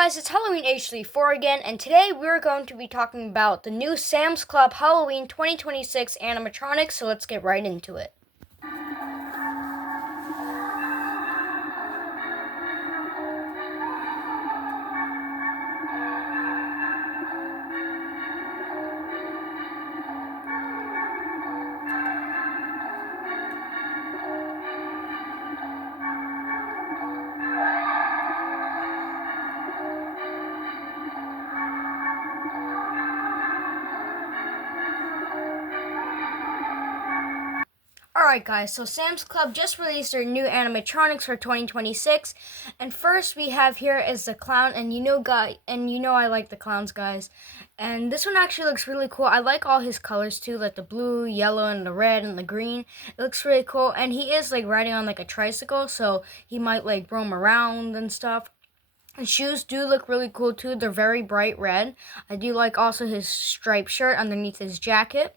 guys, it's Halloween H34 again, and today we're going to be talking about the new Sam's Club Halloween 2026 animatronics, so let's get right into it. Alright guys, so Sam's Club just released their new animatronics for 2026, and first we have here is the clown, and you know I like the clowns, guys. And this one actually looks really cool. I like all his colors too, like the blue, yellow, and the red, and the green. It looks really cool, and he is like riding on like a tricycle, so he might like roam around and stuff. His shoes do look really cool too. They're very bright red. I do like also his striped shirt underneath his jacket.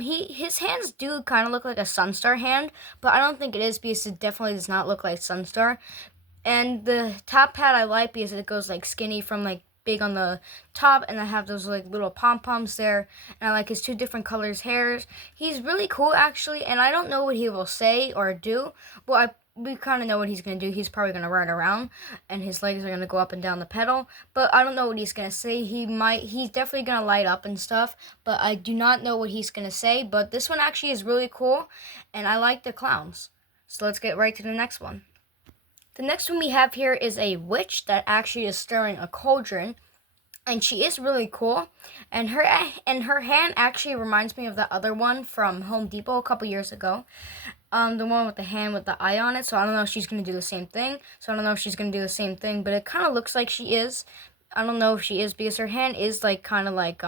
His hands do kind of look like a Sunstar hand, but I don't think it is because it definitely does not look like Sunstar. And the top hat I like because it goes like skinny from like big on the top, and I have those like little pom-poms there, and I like his two different colors hairs. He's really cool actually, and I don't know what he will say or do, but we kind of know what he's going to do. He's probably going to ride around, and his legs are going to go up and down the pedal, but I don't know what he's going to say. He's definitely going to light up and stuff, but I do not know what he's going to say. But this one actually is really cool, and I like the clowns. So let's get right to the next one. The next one we have here is a witch that actually is stirring a cauldron, and she is really cool, and her hand actually reminds me of the other one from Home Depot a couple years ago. The one with the hand with the eye on it, so I don't know if she's going to do the same thing. But it kind of looks like she is. I don't know if she is because her hand is like kind of like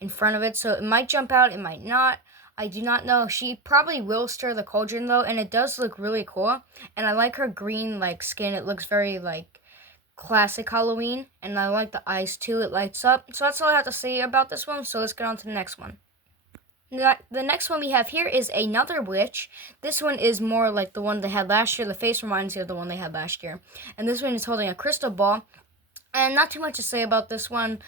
in front of it, so it might jump out, it might not. I do not know. She probably will stir the cauldron though, and it does look really cool. And I like her green like skin. It looks very like classic Halloween, and I like the eyes too. It lights up. So that's all I have to say about this one. So let's get on to the next one. The next one we have here is another witch. This one is more like the one they had last year. The face reminds you of the one they had last year. And this one is holding a crystal ball. And not too much to say about this one.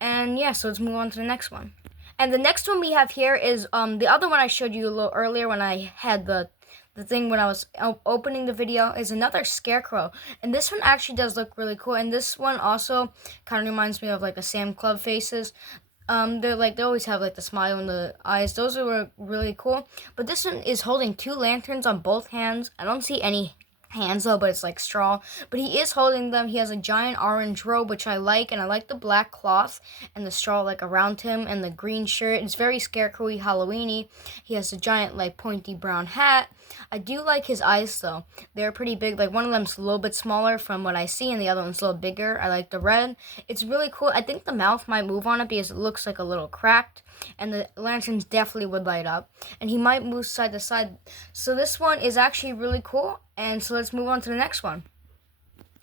And yeah, so let's move on to the next one. And the next one we have here is the other one I showed you a little earlier when I had the thing when I was opening the video, is another scarecrow. And this one actually does look really cool. And this one also kind of reminds me of like the Sam Club faces. They always have like the smile in the eyes. Those are really cool. But this one is holding two lanterns on both hands. I don't see any hands though, but it's like straw. But he is holding them. He has a giant orange robe, which I like, and I like the black cloth and the straw like around him, and the green shirt. It's very scarecrowy, Halloweeny. He has a giant like pointy brown hat. I do like his eyes though. They're pretty big. Like one of them's a little bit smaller from what I see, and the other one's a little bigger. I like the red. It's really cool. I think the mouth might move on it because it looks like a little cracked, and the lanterns definitely would light up, and he might move side to side. So this one is actually really cool. And so let's move on to the next one.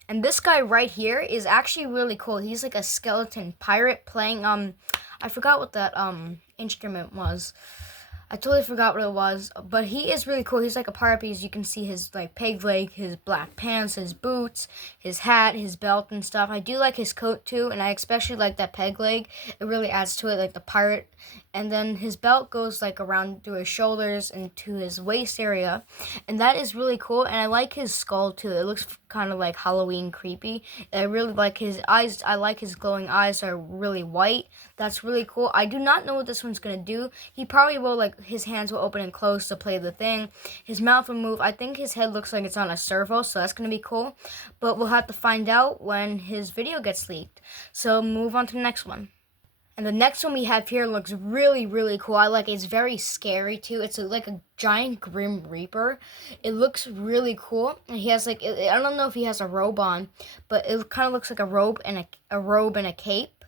And this guy right here is actually really cool. He's like a skeleton pirate playing I forgot what that instrument was. I totally forgot what it was, but he is really cool. He's like a pirate because you can see his like peg leg, his black pants, his boots, his hat, his belt and stuff. I do like his coat too, and I especially like that peg leg. It really adds to it, like the pirate. And then his belt goes like around through his shoulders and to his waist area, and that is really cool. And I like his skull too. It looks kind of like Halloween creepy. And I really like his eyes. I like his glowing eyes are really white. That's really cool. I do not know what this one's gonna do. He probably will, like, his hands will open and close to play the thing. His mouth will move. I think his head looks like it's on a servo, so that's gonna be cool. But we'll have to find out when his video gets leaked. So move on to the next one. And the next one we have here looks really, really cool. I like it. It's very scary too. It's like a giant Grim Reaper. It looks really cool. And he has like, I don't know if he has a robe on, but it kind of looks like a robe and a cape.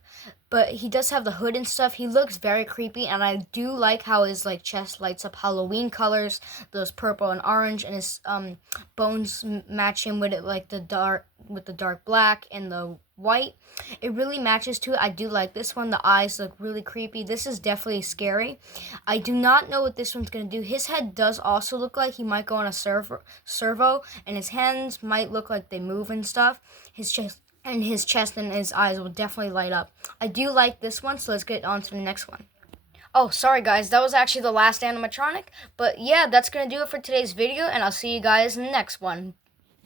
But he does have the hood and stuff. He looks very creepy, and I do like how his like chest lights up Halloween colors, those purple and orange, and his bones match him with it, like the dark black and the white. It really matches to it. I do like this one. The eyes look really creepy. This is definitely scary. I do not know what this one's gonna do. His head does also look like he might go on a servo, and his hands might look like they move and stuff. His chest and his chest and his eyes will definitely light up. I do like this one, so let's get on to the next one. Oh, sorry guys, that was actually the last animatronic, but yeah, that's gonna do it for today's video, and I'll see you guys in the next one.